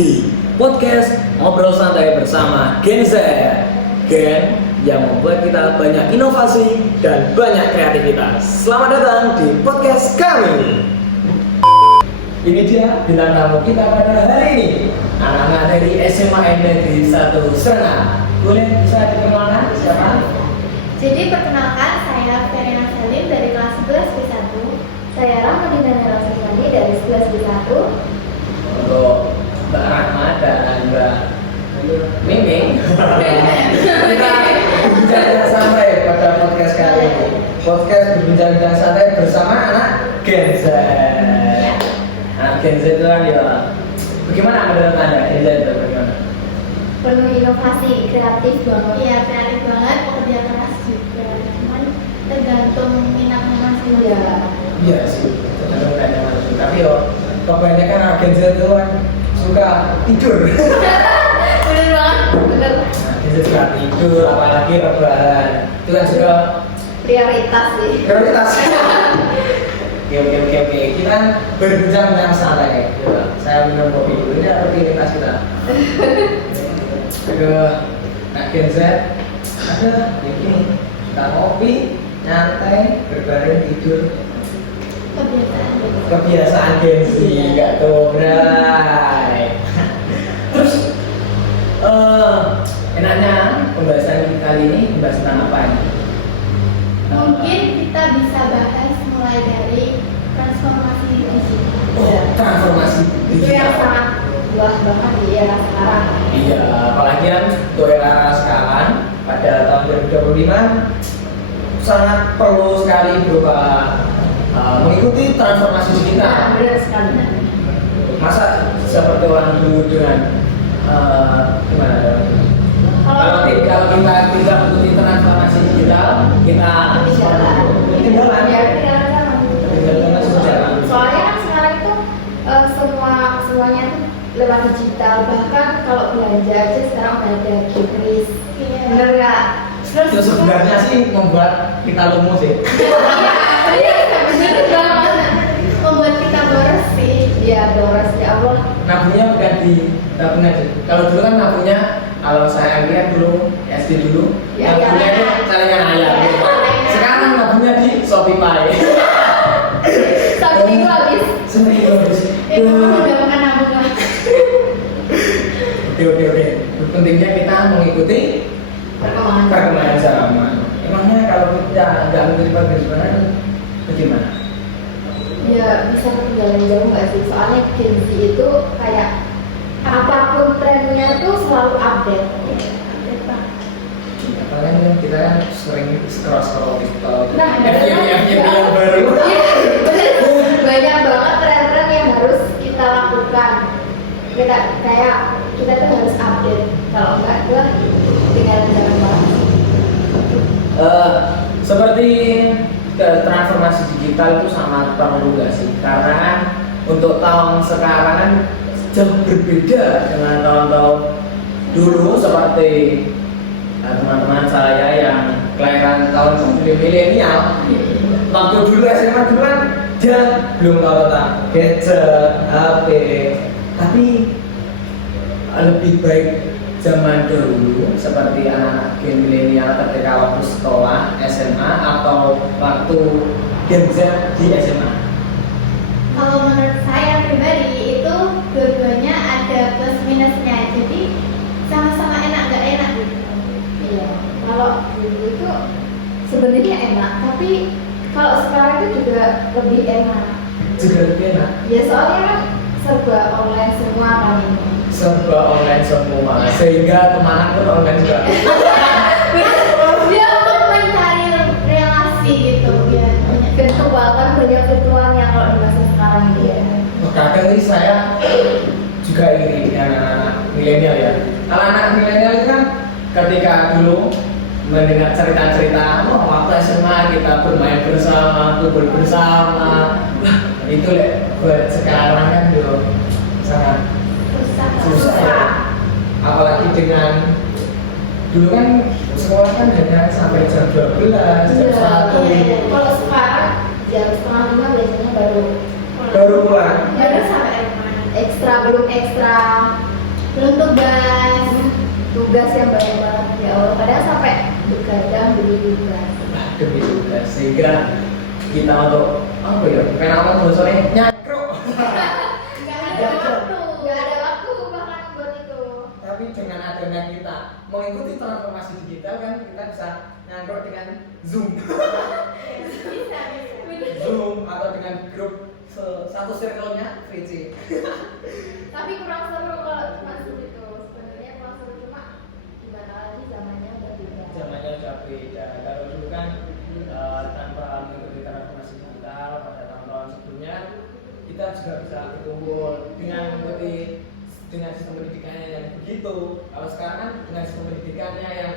di podcast Ngobrol Santai bersama Gen Z. Gen yang membuat kita banyak inovasi dan banyak kreativitas. Selamat datang di podcast kami. Ini dia bintang tamu kita pada hari ini, anak-anak dari SMA Negeri 1 Serena. Boleh bisa diperkenalkan siapa? Jadi perkenalkan, saya Verena Salim dari kelas 11 B1. Saya Ramadina Rosani dari 11 B1. Untuk Mbak Rahma dan Mbak Miming. Kita berbincang santai pada podcast kali ini. Podcast berbincang santai bersama anak Gen Z. Anak Gen Z itu kan ya, bagaimana menurut Anda Gen Z itu bagaimana? Penuh inovasi, kreatif banget. Iya, kreatif banget, pekerja keras juga. Cuman tergantung minatnya masing-masing. Iya sih, tergantung minatnya masing-masing. Tapi yo, kebanyakan anak Gen Z itu kan suka tidur. Bener banget, bener. Nah, Gen Z suka tidur, apalagi rebahan. Itu kan juga Prioritas sih. prioritas. Oke. Kita berbincang dengan santai. Saya minum kopi dulu. Ini adalah rutinitas kita. Nak Gen Z ada begini, kita ngopi, nyantai, berbaring tidur. Kebiasaan Gen Z, nggak dobrai. Terus enaknya pembahasan kali ini membahas tentang apa ini? Mungkin kita bisa bahas mulai dari transformasi digital. Transformasi Itu yang sangat luas banget di era sekarang. Iya, apalagi kan untuk era sekarang pada tahun 2025 sangat perlu sekali berupa mengikuti transformasi digital. Nah, benar sekali. Masa seperti orang dulu dengan gimana? Kalau kita tidak mengikuti transformasi digital, kita ketinggalan. Ya, ketinggalan Sejalan. Soalnya kan sekarang itu semuanya tuh lewat digital. Bahkan kalau belanja aja sekarang udah ada QRIS. Bener nggak? Itu sebenarnya sih membuat kita lumpuh sih. Iya, bener banget. Membuat kita boros sih. Iya, boros ya Allah. Nabungnya bukan di tabung aja. Kalau dulu kan nabungnya, kalau saya lihat dulu SD dulu, Ya, nabungnya ya, itu ya. celengan ayam. Ya, ya. Sekarang nabungnya di Shopee. Satu minggu habis. Seminggu habis. Itu udah makan nabung lah. Oke. Pentingnya kita mengikuti perkembangan zaman. Emangnya kalau kita nggak mengikuti perkembangan zaman, bagaimana? Ya bisa ketinggalan jauh nggak sih? Soalnya Gen Z itu kayak apapun trennya tuh selalu update. Apalagi kan kita kan sering scroll TikTok. Nah, FYP yang baru. Iya, bener. Banyak banget tren-tren yang harus kita lakukan. Kita tuh harus update. Kalau enggak, gue ketinggalan zaman banget. Seperti transformasi digital itu sangat perlu nggak sih? Karena kan untuk tahun sekarang kan jauh berbeda dengan tahun-tahun dulu, seperti teman-teman saya yang kelahiran tahun sebelum milenial. Waktu dulu SMA dulu kan dia belum tahu tentang gadget, HP, tapi lebih baik zaman dulu seperti anak gen milenial ketika waktu sekolah SMA atau waktu Gen Z di SMA. Kalau menurut saya pribadi itu dua-duanya ada plus minusnya. Jadi sama-sama enak gak enak gitu. Iya. Kalau dulu itu sebenarnya enak, tapi kalau sekarang itu juga lebih enak. Juga lebih enak. Ya soalnya kan serba online semua kan ini. Serba online semua, sehingga kemana pun online juga. Dia untuk mencari relasi gitu ya. Virtual kan banyak virtualnya kalau di masa sekarang ini ya. Kadang ini saya juga iri dengan anak milenial ya. Kalau anak milenial itu kan ketika dulu mendengar cerita-cerita, waktu SMA kita bermain bersama, kumpul bersama, itu buat sekarang kan juga sangat susah ya. Apalagi dengan dulu kan sekolah kan hanya sampai jam 12, jam 1. Kalau sekarang jam setengah 5 biasanya baru Baru pulang. sampai ekstra belum ekstra belum tugas. Tugas yang banyak banget ya Allah, kadang sampai begadang demi tugas. Demi tugas sehingga kita untuk apa ya? Kenapa sore nyakruk? Nggak ada waktu bahkan buat itu. Tapi dengan adanya kita mengikuti transformasi digital kan kita bisa nyakruk dengan Zoom. Bisa. Zoom atau dengan grup satu circle-nya VC. Tapi kurang seru kalau cuma Zoom itu. Sebenarnya kurang seru, cuma gimana lagi zamannya udah beda. Zamannya sudah beda. Kalau dulu kan tanpa mengikuti transformasi digital pada tahun-tahun sebelumnya kita juga bisa berkumpul dengan mengikuti dengan sistem pendidikannya yang begitu. Kalau sekarang kan dengan sistem pendidikannya yang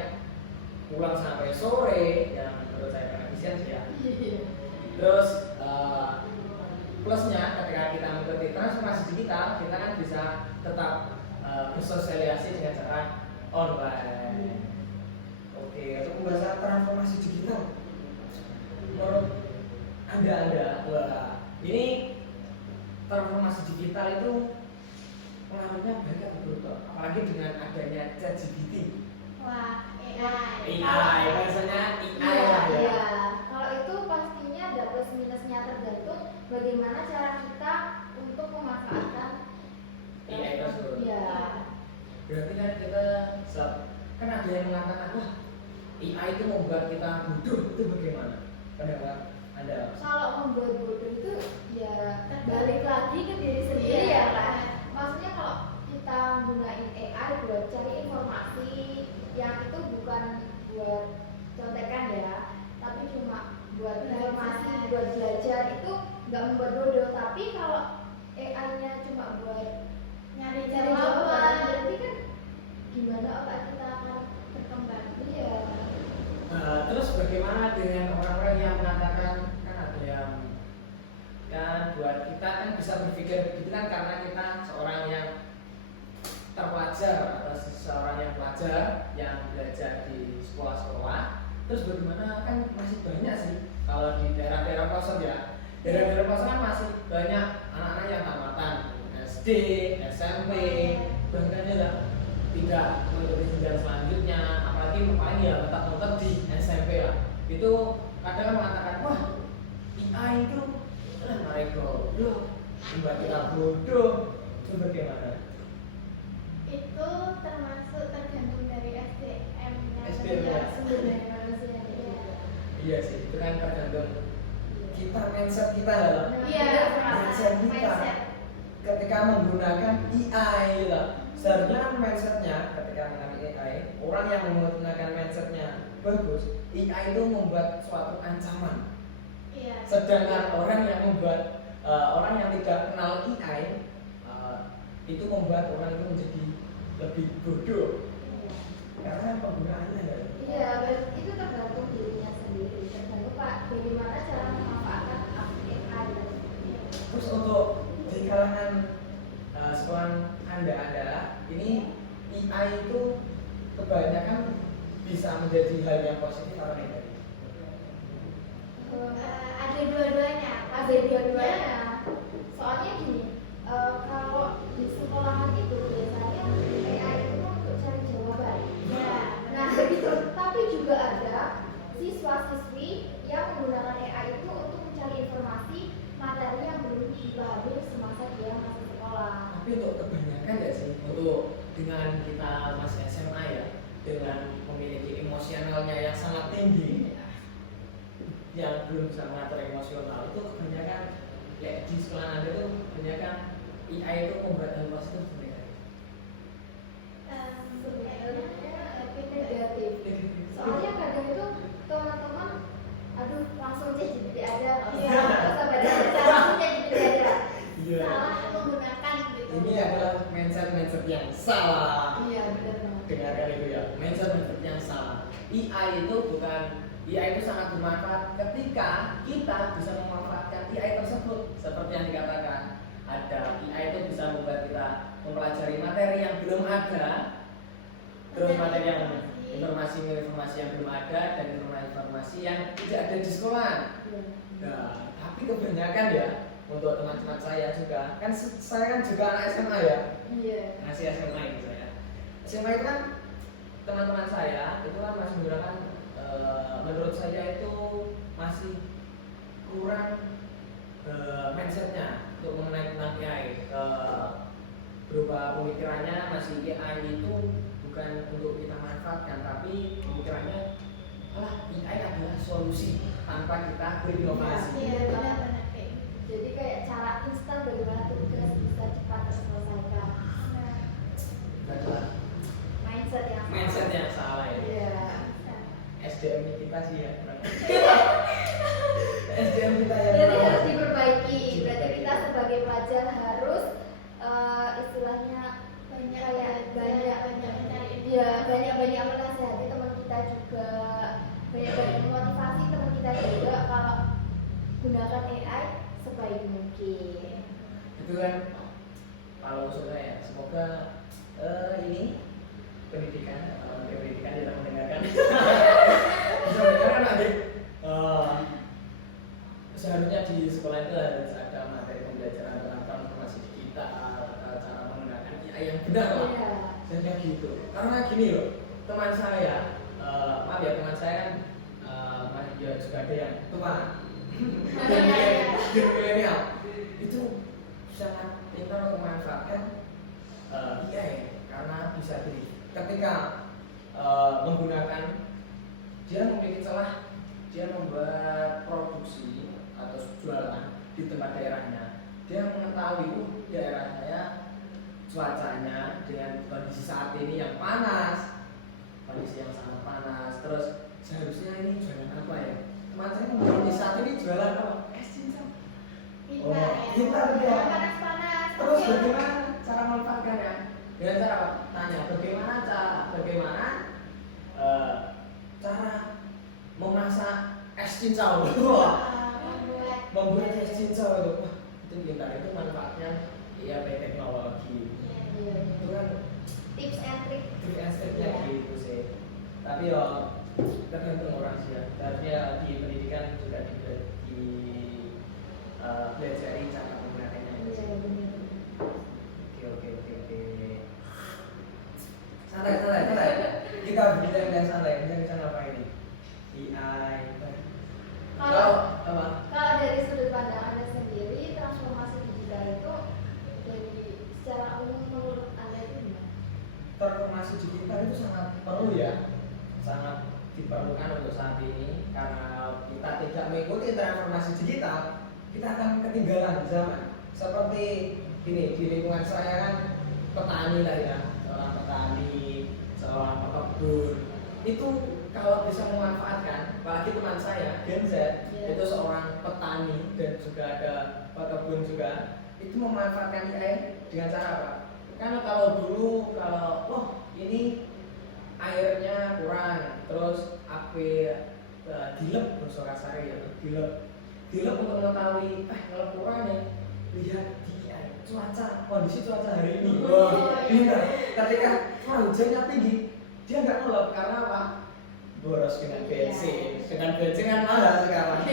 pulang sampai sore, yang menurut saya kan efisiensi ya. Terus plusnya ketika kita mengikuti transformasi digital, kita kan bisa tetap bersosialisasi dengan cara online. Oke, untuk membahas transformasi digital, menurut anda, wah, ini transformasi digital itu pengaruhnya baik atau buruk? Apalagi dengan adanya ChatGPT. Wah, AI. AI, biasanya AI lah ya. Iya. Kalau itu pastinya ada plus minusnya, tergantung bagaimana cara kita untuk memanfaatkan AI tersebut. Iya. Berarti kan kita kan ada yang mengatakan wah AI itu membuat kita bodoh, itu bagaimana pendapat anda? Kalau membuat bodoh itu ya balik lagi ke diri sendiri Iya. ya kan. Maksudnya kalau kita gunain AI buat cari informasi yang itu bukan buat contekan ya, tapi cuma buat informasi, buat belajar, itu nggak membuat bodoh. Tapi kalau AI-nya cuma buat Nyari cari jawaban. jawaban, berarti kan gimana otak kita akan berkembang? Iya. Terus bagaimana dengan orang-orang yang mengatakan kan ada yang kan buat kita kan bisa berpikir begitu kan karena kita seorang yang terpelajar atau seseorang yang pelajar yang belajar di sekolah-sekolah. Terus bagaimana kan masih banyak sih kalau di daerah-daerah pelosok ya, daerah-daerah pelosok kan masih banyak anak-anak yang tamatan SD, SMP, bahkan ya tidak mengikuti jenjang selanjutnya, apalagi paling ya mentok-mentok di SMP lah. Itu kadang mengatakan wah AI itu mereka membuat kita bodoh. Itu bagaimana? Itu termasuk tergantung dari SDM yang SDM ya? sumber daya manusia. Iya sih, itu kan tergantung kita mindset kita lah. Iya, Mindset kita mindset. ketika menggunakan AI lah. Seharusnya mindsetnya ketika menggunakan AI, orang yang menggunakan mindsetnya bagus, AI itu membuat suatu ancaman. Iya. Sedangkan orang yang membuat orang yang tidak kenal AI itu membuat orang itu menjadi lebih bodoh karena penggunaannya ya. Iya, itu tergantung dirinya sendiri, tergantung Pak bagaimana cara memanfaatkan AI. Terus untuk di kalangan sekolah anda ini AI itu kebanyakan bisa menjadi hal yang positif atau negatif? Ada dua-duanya. Ada dua-duanya. Soalnya gini, kalau di sekolahan itu biasanya AI itu untuk cari jawaban. Ya. Nah, gitu. Tapi juga ada siswa-siswi yang menggunakan AI itu untuk mencari informasi materi yang belum dipahami semasa dia masih sekolah. Tapi untuk kebanyakan ya sih, untuk dengan kita masih SMA ya, dengan memiliki emosionalnya yang sangat tinggi, yang belum bisa mengatur emosional itu kebanyakan ya di sekolah anda itu kebanyakan AI itu membuat hal positif sebenarnya. Sebenarnya lebih negatif. Soalnya kadang itu teman-teman, aduh langsung ChatGPT aja, Iya. terus sampai langsung ChatGPT aja. Iya. Salah menggunakan gitu. Ini adalah mindset yang salah. Iya benar banget. Dengarkan itu ya, mindset yang salah. AI itu sangat bermanfaat ketika kita bisa memanfaatkan AI tersebut seperti yang dikatakan. Ada AI itu bisa membuat kita mempelajari materi yang belum ada, terus materi yang informasi yang belum ada dan informasi yang tidak ada di sekolah. Nah, tapi kebanyakan ya untuk teman-teman saya juga kan saya kan juga anak SMA ya, Iya. masih SMA ini saya. SMA itu kan teman-teman saya itu kan masih menggunakan menurut saya itu masih kurang mindsetnya untuk mengenai tentang AI. Berupa pemikirannya masih AI itu bukan untuk kita manfaatkan, tapi pemikirannya AI adalah solusi tanpa kita berinovasi. Iya, benar-benar kayak gitu. Jadi kayak cara instan bagaimana tugas bisa cepat terselesaikan. Adalah Mindset yang salah ya. Iya. SDM kita sih ya. SDM kita yang Jadi kurang. harus diperbaiki. Berarti kita sebagai pelajar harus istilahnya banyak menasihati teman kita juga, banyak memotivasi teman kita juga kalau gunakan AI sebaik mungkin. Itu kan kalau usul saya semoga ini pendidikan kita mendengarkan bisa mendengarkan adik. Seharusnya di sekolah itu harus ada materi pembelajaran tentang transformasi digital, cara menggunakan AI yang benar lah. Iya. Jadi gitu. Karena gini loh, teman saya, maaf ya teman saya kan masih juga ada yang tua, dan milenial itu sangat pintar untuk memanfaatkan AI karena bisa ketika menggunakan dia memiliki celah, dia membuat produksi atau jualan di tempat daerahnya, dia mengetahui daerah saya cuacanya dengan kondisi saat ini yang panas, kondisi yang sangat panas. Terus seharusnya ini jualan apa ya? Teman saya kondisi saat ini jualan apa? Es cincang. Pintar dia. Panas-panas. Terus bagaimana cara memanfaatkannya? Dengan cara apa? Tanya bagaimana cara memasak es cincau. Membuat es cincau itu, wah itu pintar, itu manfaatnya ya teknologi. Iya. Itu kan Tips and trick. tips and triknya Iya. gitu sih. Tapi ya tergantung orang sih ya. Seharusnya di pendidikan juga pelajari cara menggunakannya. Iya benar. Oke. Santai. Kita berbicara yang santai. Bicara apa ini? AI. Kalau apa? Kalau dari sudut pandang Anda sendiri, transformasi digital itu dari secara umum menurut Anda itu gimana? Transformasi digital itu sangat perlu ya, sangat diperlukan untuk saat ini karena kita tidak mengikuti transformasi digital, kita akan ketinggalan zaman. Seperti ini di lingkungan saya kan petani lah ya, seorang pekebun itu kalau bisa memanfaatkan, apalagi teman saya Gen Z itu seorang petani dan juga ada pekebun juga, itu memanfaatkan AI dengan cara apa? Karena kalau dulu ini airnya kurang, terus dilep bahasa kasar ya, dilep untuk mengetahui ngelep kurang nih, lihat di kondisi cuaca hari ini. Ketika hujannya tinggi, dia nggak ngelep karena apa? Boros dengan bensin kan mahal sekarang.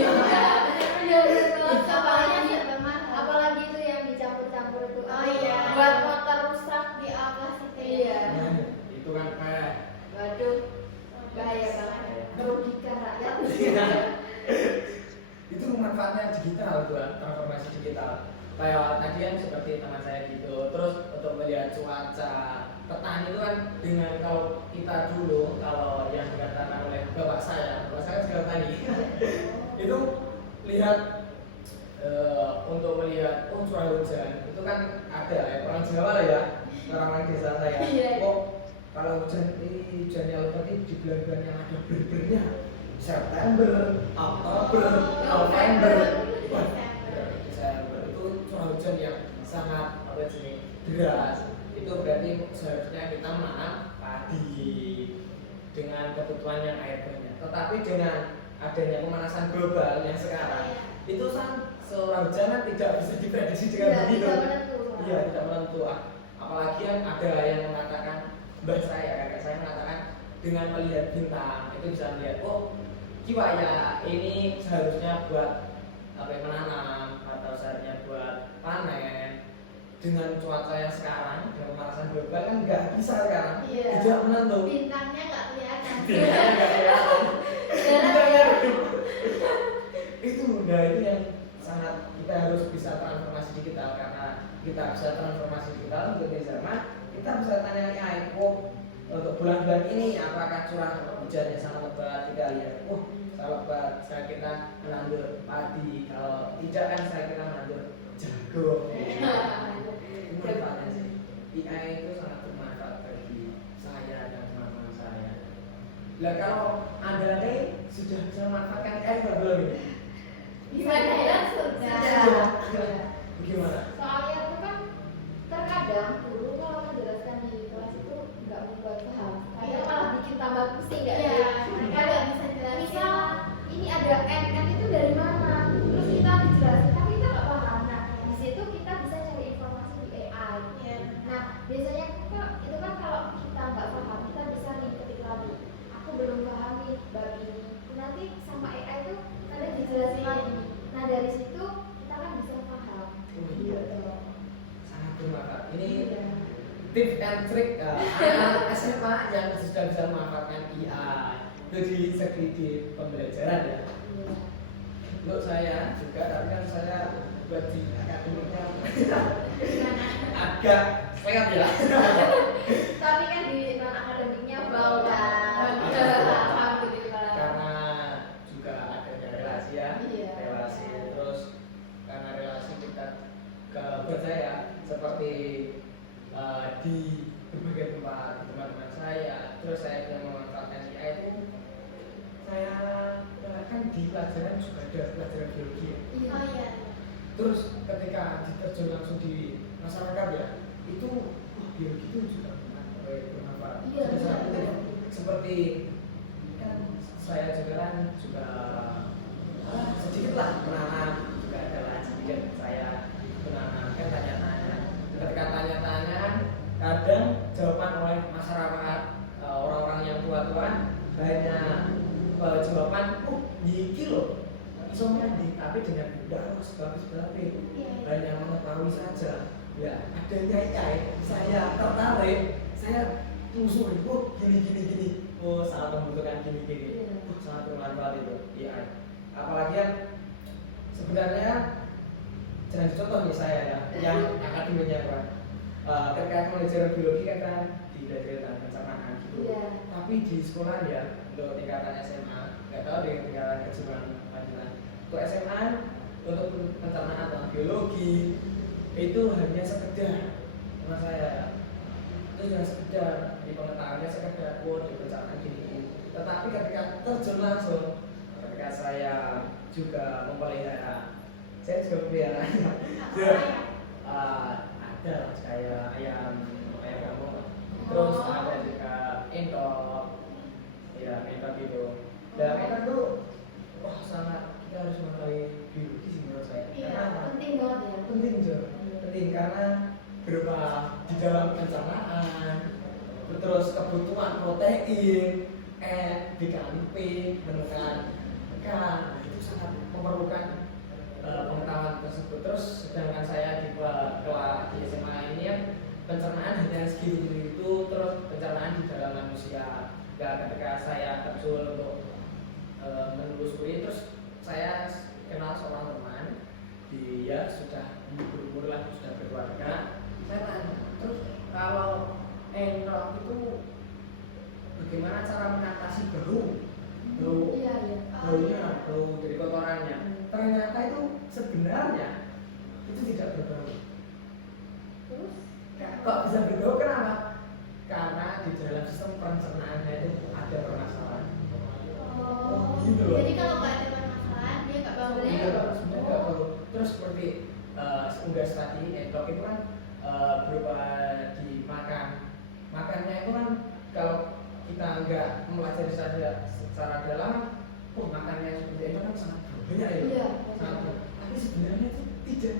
Apalagi itu yang dicampur-campur itu. Oh iya. Buat motor rusak. Di atas itu. Iya. Itu kan Waduh, bahaya banget. Merugikan rakyat. itu manfaatnya digital tuh, transformasi digital. Kayak tadi kan seperti teman saya gitu. Terus untuk melihat cuaca, petani itu kan dengan kalau kita dulu, kalau yang dikatakan oleh bapak saya juga petani, itu lihat untuk melihat curah hujan itu kan ada ya, orang Jawa lah ya, orang desa saya. Kalau hujannya lebat di bulan-bulan yang ada ber-bernya, September, Oktober, November, Desember itu curah hujan yang sangat deras. Itu berarti seharusnya kita menanam padi dengan kebutuhan yang air banyak. Tetapi dengan adanya pemanasan global yang sekarang, itu kan curah hujan tidak bisa diprediksi dengan begitu. Iya, tidak menentu. Apalagi yang ada yang mengatakan, kakak saya mengatakan dengan melihat bintang itu bisa melihat, ini seharusnya buat menanam atau seharusnya buat panen dengan cuaca yang sekarang dengan pemanasan global kan nggak bisa sekarang. Iya. Tidak menentu. Bintangnya nggak kelihatan. Nggak kelihatan. Jarang. Itu udah itu yang sangat kita harus bisa transformasi digital, karena kita bisa transformasi digital untuk di zaman kita bisa tanya AI, oh untuk bulan-bulan ini apakah curah hujannya sangat lebat, kita lihat, oh sangat lebat, saya kita menandur padi, kalau tidak kan saya kita menandur jagung. Itu manfaatnya sih. AI itu sangat bermanfaat bagi saya dan teman-teman saya. Lah kalau Anda nih sudah bisa memanfaatkan AI atau belum ini? Bisa dibilang sudah. Sudah. Gimana? Soalnya itu kan terkadang guru kalau menjelaskan di kelas itu nggak membuat paham, kadang Iya. malah bikin tambah pusing nggak Iya, sih? mereka Kadang nggak bisa jelasin. misal ini ada n itu dari mana, terus kita dijelasin tapi kita nggak paham. Nah di situ kita bisa cari informasi di AI. Iya. Nah biasanya itu kan kalau kita nggak paham kita bisa nih ketik lagi. Aku belum paham nih bab ini. Nanti sama AI itu kadang dijelasin lagi. Nah dari situ kita kan bisa paham. Iya. Sangat bermanfaat. Ini Iya. tips and trick anak SMA yang sudah bisa memanfaatkan AI dari segi di pembelajaran ya. Iya. Untuk saya juga, tapi kan saya buat di akademiknya agak sehat ya. Tapi kan di non akademiknya bauran. Alhamdulillah. Karena juga adanya relasi ya, Iya. relasi terus karena relasi kita buat saya seperti di berbagai tempat teman-teman saya, terus saya bisa memanfaatkan AI itu saya kan di pelajaran juga ada pelajaran biologi ya. Iya. Oh iya. Terus ketika diterjun langsung di masyarakat ya, itu biologi itu juga bermanfaat. Iya, Sudah sangat iya. penting. Seperti kan saya juga kan juga sedikit lah menanam, juga ada lahan sedikit saya menanam, kan tanya-tanya. Ketika tanya-tanya, kadang jawaban oleh masyarakat orang-orang yang tua-tua banyak jawaban, iki loh iso mandi, tapi dengan tidak harus bagus berarti Iya. hanya mengetahui saja. Ya adanya AI, saya tertarik, saya telusuri, oh gini, oh sangat membutuhkan gini, Iya. sangat bermanfaat itu AI. Apalagi yang sebenarnya jangan contoh nih saya ya, yang akademiknya kan, ketika pelajaran biologi kan dibelajarkan pencernaan gitu. Iya. Tapi di sekolah ya untuk tingkatan SMA, nggak tahu deh tingkatan kejuruan lanjutan. Untuk SMA untuk pencernaan atau biologi itu hanya sekedar, sama saya itu hanya sekedar di pengetahuannya sekedar di pencernaan gini. Tetapi ketika terjun langsung, ketika saya juga memelihara, saya juga memelihara ada lah kayak ayam kamu, terus ada juga entok, ya entok itu. Dan entok itu wah sangat kita harus mengetahui biologi sih menurut saya. Iya, Karena apa? Penting banget ya. Penting juga, penting karena berupa di dalam pencernaan, terus kebutuhan protein, vitamin P, menekan K, itu sangat memerlukan pengetahuan tersebut. Terus sedangkan saya di kelas di SMA ini ya pencernaan hanya segitu itu, terus pencernaan di dalam manusia. Dan ketika saya terjun untuk menelusuri, terus saya kenal seorang teman, dia sudah berumur lah, sudah berkeluarga. Saya tanya, terus kalau entok itu bagaimana cara mengatasi bau? Iya, iya. Baunya, bau dari kotorannya. Ternyata itu sebenarnya itu tidak berbau. Terus? Kok bisa berbau? Kenapa? Karena di dalam sistem pencernaannya itu ada permasalahan. Oh. Gitu loh. Jadi kalau nggak ada permasalahan dia nggak bau. Sebenarnya sebenarnya nggak bau. Terus seperti unggas tadi, entok itu kan berupa dimakan. Makannya itu kan kalau kita nggak mempelajari secara dalam, makannya seperti itu kan sangat banyak ya. Iya. Sangat banyak. Tapi sebenarnya itu tidak.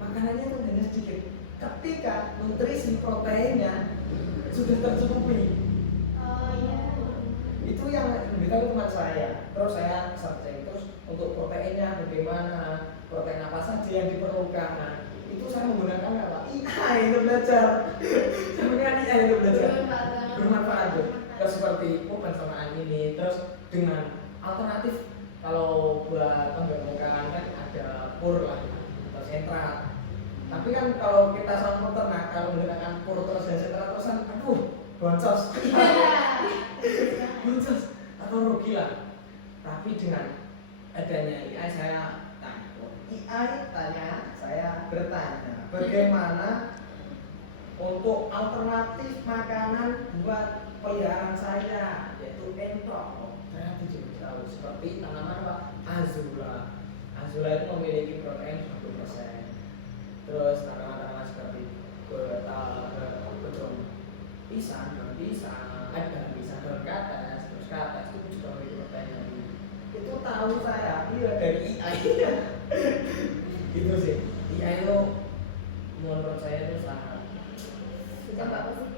Makanannya itu hanya sedikit. Ketika nutrisi proteinnya sudah tercukupi, Oh iya. itu yang memberitahu teman saya. Terus saya searching terus untuk proteinnya bagaimana, protein apa saja yang diperlukan. Nah, itu saya menggunakan apa? AI untuk belajar. Saya menggunakan AI untuk belajar. Bermanfaat tuh. Terus seperti pencernaan ini, terus dengan alternatif kalau buat penggemukan kan ada pur lah atau sentral. Tapi kan kalau kita sama peternak kalau menggunakan pur terus dan sentral terusan, aduh, boncos. Boncos atau rugi lah. Tapi dengan adanya AI saya saya bertanya bagaimana untuk alternatif makanan buat peliharaan saya yaitu entok. Saya tidak tahu seperti tanaman apa? Azula. Azula itu memiliki protein 1%. Terus tanaman-tanaman seperti daun pisang, ada pisang daun kates, terus kates itu juga memiliki protein. Itu tahu saya, iya dari AI. Itu sih, AI itu menurut saya itu sangat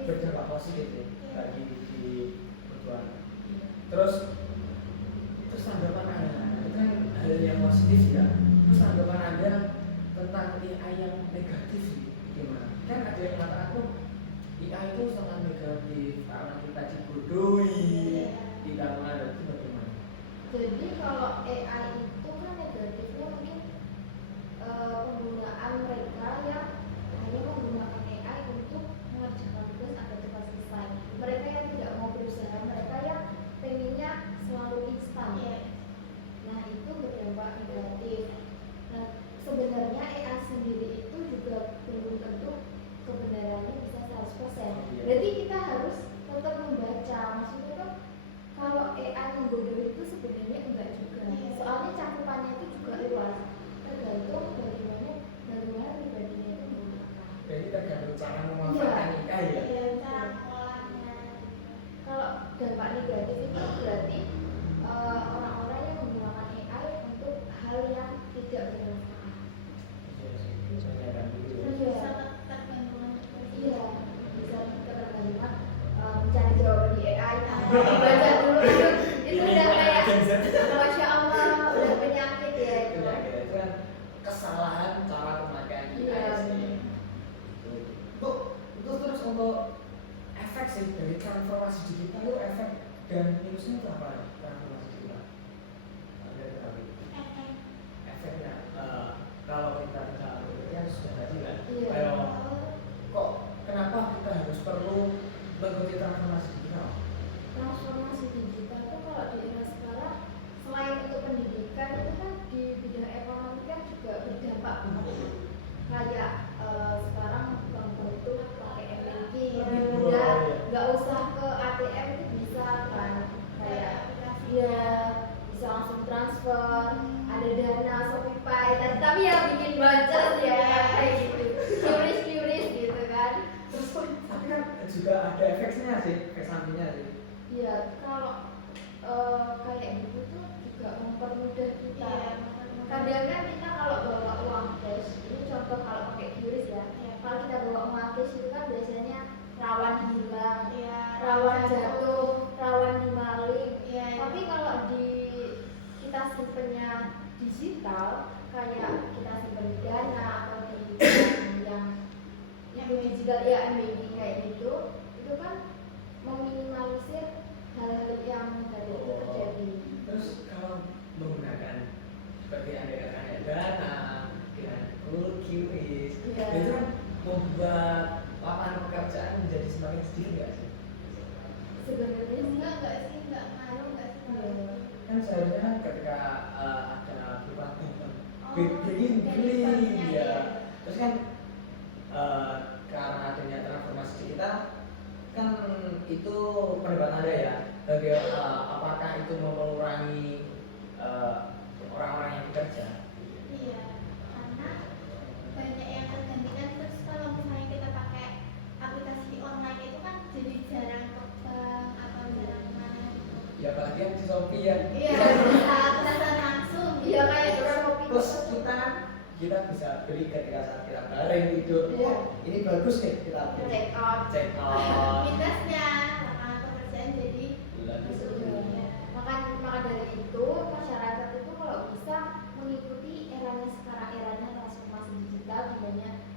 berdampak positif ya, bagi di perjuangan. Terus tanggapan Anda, itu kan hal yang positif ya. Terus tanggapan Anda tentang AI yang negatif sih, gimana? Kan ada yang mengatakan AI itu sangat negatif karena kita dibodohi, kita mengadopsi itu bagaimana? Jadi kalau AI itu kan negatifnya mungkin penggunaan mereka yang hanya menggunakan AI untuk mengerjakan tugas agar cepat selesai. Mereka yang tidak mau berusaha, mereka yang pengennya selalu instan. Nah itu berdampak negatif. Nah sebenarnya AI sendiri itu juga belum tentu kebenarannya bisa 100%. Berarti kita harus tetap membaca. Maksudnya kan kalau AI membodohi itu sebenarnya enggak juga. Soalnya cakupannya itu juga luas. Tergantung bagaimana pribadinya itu menggunakan. Jadi tergantung cara memanfaatkan AI ya. Cara mengolahnya. Kalau dampak negatif itu berarti orang-orang yang menggunakan AI untuk hal yang tidak bermanfaat. Misalnya kan dulu. Bisa ketergantungan. Iya, bisa ketergantungan mencari jawaban di AI. Baca dulu itu udah kayak masya Allah udah penyakit ya itu. Penyakit itu kan kesalahan cara pemakaian AI sih. Terus untuk efek sih dari transformasi digital itu efek dan minusnya itu apa? Transformasi digital. Ada tetapi efeknya kalau kita tidak bekerja sudah tadi kan. Ayo, kok kenapa kita harus perlu mengikuti transformasi digital? Transformasi digital itu kalau di era sekarang selain untuk pendidikan itu kan di bidang ekonomi kan juga berdampak banget. Kayak sekarang bank-bank itu pakai e-banking, udah nggak usah ke ATM itu bisa kan, kayak dia bisa langsung transfer, ada dana Shopify, tapi yang bikin baca ya kayak gitu, QRIS gitu kan. Terus tapi kan juga ada efeknya sih, efek sampingnya sih. Iya, kalau kayak gitu tuh juga mempermudah kita. Kadang kan kita kalau bawa uang cash, ini contoh kalau pakai QRIS ya. Kalau kita bawa uang cash itu kan biasanya rawan hilang, rawan jatuh, rawan dimaling. Tapi kalau di kita simpennya digital, kayak kita simpen di Dana atau di yang digital ya banking kayak gitu, itu kan meminimalisir hal-hal yang negatif itu terjadi. Terus kalau menggunakan seperti Anda katakan Dana dengan QRIS, itu kan membuat lapangan pekerjaan menjadi semakin sedikit nggak sih? Sebenarnya Enggak sih, enggak ngaruh, enggak sih. Kan seharusnya kan ketika ada berupa beli ya, terus kan karena adanya transformasi digital kan itu pendapat Anda ya, apakah itu mengurangi orang-orang yang bekerja? Iya, karena banyak yang tergantikan. Terus kalau misalnya kita pakai aplikasi online itu kan jadi jarang ke bank atau jarang kemana gitu. Ya apalagi yang di Shopee ya. Iya, bisa langsung. iya kayak Shopee. Terus kita bisa beli ketika saat kita bareng tidur. Iya. Ini bagus nih kita beli. Check out. Check out. Minusnya lapangan pekerjaan jadi Maka dari itu masyarakat itu kalau bisa mengikuti eranya sekarang, eranya transformasi digital, dimana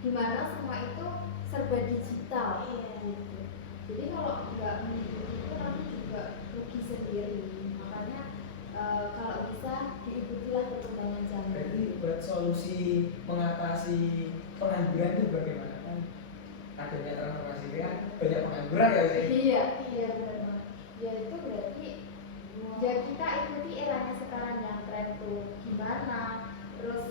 transformasi pengangguran itu bagaimana kan? Adanya transformasi itu kan banyak pengangguran ya sih. Iya benar banget. Ya itu berarti ya kita ikuti eranya sekarang yang tren tuh gimana. Terus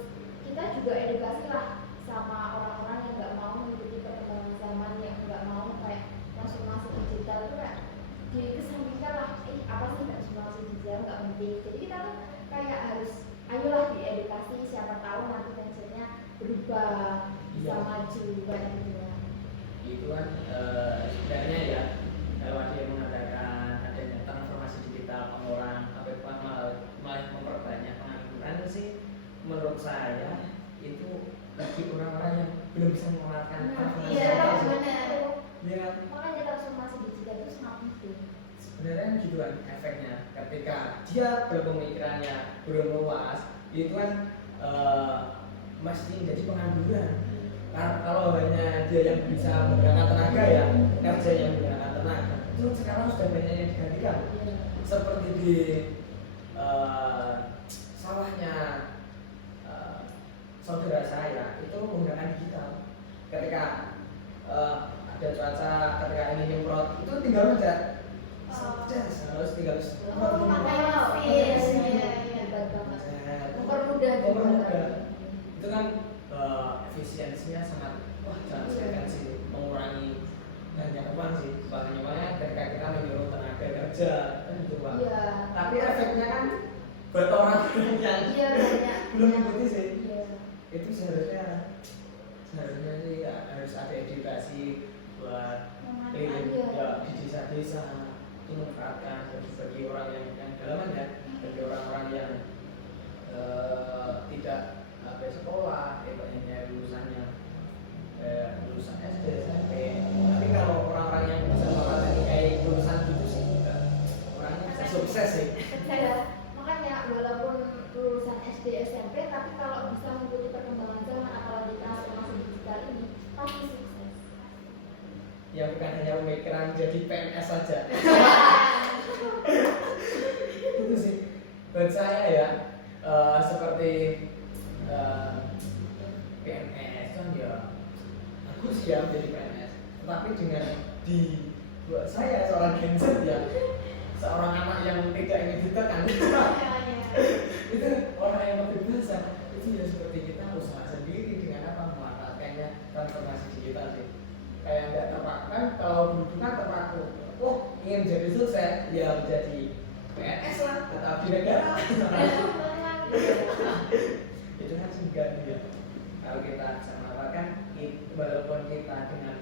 kita juga edukasi lah sama orang-orang yang nggak mau mengikuti perkembangan zaman, yang nggak mau kayak transformasi digital itu kayak dikesampingkan lah. Apa sih transformasi digital, nggak penting. Jadi kita tuh kayak harus ayolah diedukasi, siapa tahu nanti mindsetnya berubah, bisa Iya. maju kayak gitu ya. Itu kan sebenarnya ya kalau ada yang mengatakan adanya transformasi digital orang apa itu malah memperbanyak pengangguran sih, menurut saya itu bagi orang-orang yang belum bisa menerapkan transformasi Iya, digital sih. benar. Ya, Makanya transformasi digital itu sangat penting. sebenarnya gitu kan efeknya ketika dia berpemikirannya belum luas itu kan mesti jadi pengangguran. Kalau hanya dia yang bisa menggunakan tenaga ya kerja yang menggunakan tenaga itu sekarang sudah banyak yang digantikan seperti di sawahnya saudara saya itu menggunakan digital ketika ada cuaca ketika ini nyemprot itu tinggal mencet harus tinggal Oh, pakai mesin. Iya. Hebat banget. mencet. Mempermudah juga. Mempermudah. Itu kan efisiensinya sangat jangan sekali sih mengurangi banyak uang sih makanya ketika kita menyuruh tenaga kerja kan gitu Pak. Iya. Tapi efeknya kan buat orang yang Iya banyak. belum mengikuti sih Iya. itu seharusnya sih ya, harus ada edukasi buat Iya. ya di desa-desa itu memanfaatkan bagi orang yang dalaman ya bagi orang-orang yang tidak sekolah hanya lulusannya lulusan SD SMP tapi kalau orang-orang yang bisa melatih kayak lulusan gitu sih orangnya bisa sukses sih. Iya. Makanya walaupun lulusan SD SMP tapi kalau bisa mengikuti perkembangan zaman apalagi transformasi digital ini pasti sukses. Ya bukan hanya pemikiran jadi PNS saja. Itu sih buat saya ya seperti PNS kan ya aku siap jadi PNS tetapi dengan buat saya seorang Gen Z ya seorang anak yang tidak ingin ditekan itu orang yang lebih biasa itu ya seperti kita usaha sendiri dengan apa memanfaatkannya transformasi digital sih kayak nggak terpaku kan kalau dulu kan terpaku ingin jadi sukses ya menjadi PNS lah tetap di negara itu kan juga ya kalau kita bisa memanfaatkan walaupun kita dengan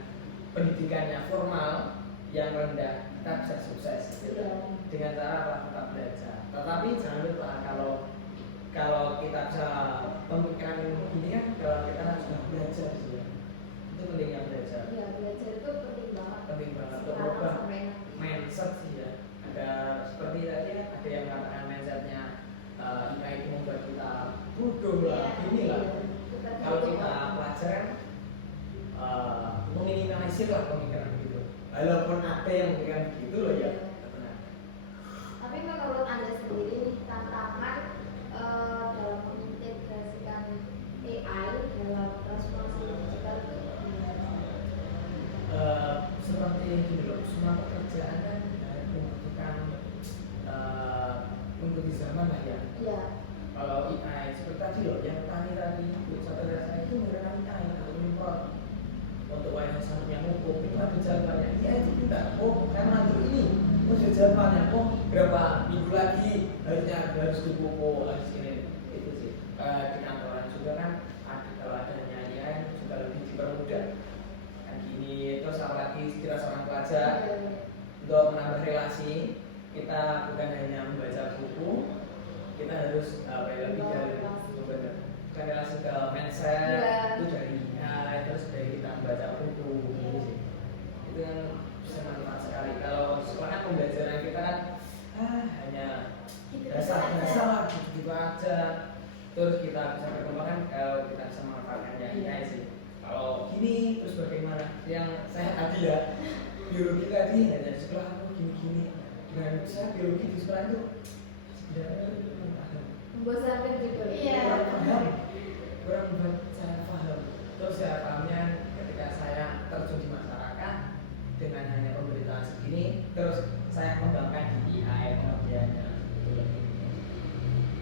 pendidikannya formal yang rendah kita bisa sukses gitu. Dengan cara apa tetap belajar tetapi jangan lupa kalau kita bisa pemikiran ini kan kalau kita sudah belajar sih ya. Itu pentingnya belajar. Iya, belajar itu penting banget. Penting banget untuk Sekarang merubah sampai nanti. mindset sih ya. Ada seperti tadi ya, ada yang mengatakan mindsetnya IPA itu membuat kita bodoh lah, ini lah. Kalau kita pelajaran meminimalisir lah pemikiran gitu. Walaupun ada yang pemikiran begitu loh ya. Benar. Tapi menurut Anda sendiri nih tantangan dalam mengintegrasikan AI dalam transformasi digital itu gimana? Seperti gini loh, semua pekerjaan kan membutuhkan mengikuti zaman lah ya. Iya. Kalau AI seperti tadi loh, yang tadi saudara saya itu menggunakan AI untuk import untuk wayasan yang hukum itu ada jadwalnya. Iya itu tidak. Saya mengatur ini. Ada jadwalnya. Berapa minggu lagi harus dipupuk harus ini itu sih. Di kantoran juga kan kalau ada nyanyian juga lebih dipermudah. Kan gini terus apalagi sekira seorang pelajar untuk menambah relasi kita bukan hanya membaca buku kita harus lebih dari bukan relasi ke mindset itu dari terus dari kita membaca buku gitu sih itu kan bisa manfaat sekali kalau sekolah kan pembelajaran kita kan hanya dasar lah gitu aja terus kita bisa berkembang kalau kita bisa memanfaatkannya AI sih kalau gini terus bagaimana yang saya tadi ya biologi tadi hanya di sekolah aku gini dengan saya biologi di sekolah itu sebenarnya Membosankan juga. Iya. kurang membuat saya paham Terus saya pahamnya ketika saya terjun di masyarakat dengan hanya pemberitaan segini, terus saya kembangkan di AI pengertiannya gitu loh.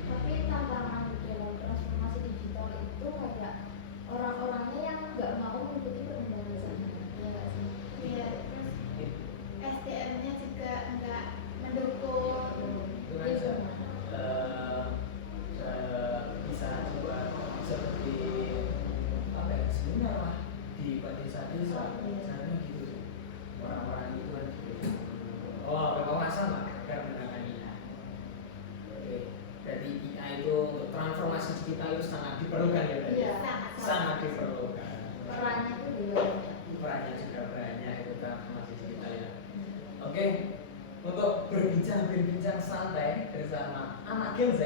Tapi tantangan dalam transformasi digital itu kayak orang-orangnya yang nggak mau mengikuti perkembangan zaman, ya nggak sih? Iya, terus SDM-nya juga nggak mendukung. Itu kan bisa juga seperti apa ya, seminar lah di desa-desa misalnya gitu, orang-orang itu kan gitu. Oh, pengawasan lah agar menggunakan IA. Oke, jadi IA itu untuk transformasi digital itu sangat diperlukan ya tadi. Iya. Sangat diperlukan. Perannya itu juga banyak. Perannya juga banyak itu transformasi digital ya. Oke, untuk berbincang santai bersama anak Gen Z,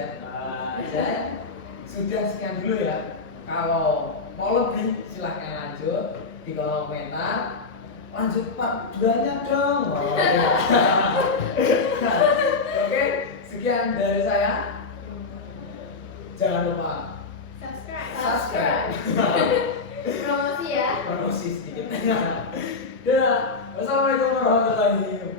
saya sudah sekian dulu ya. Kalau mau lebih silahkan lanjut di kolom komentar. Lanjut part 2-nya dong. Oh, ya. Oke, sekian dari saya. Jangan lupa subscribe. Promosi ya. Promosi sedikit. Dadah. Wassalamualaikum warahmatullahi wabarakatuh.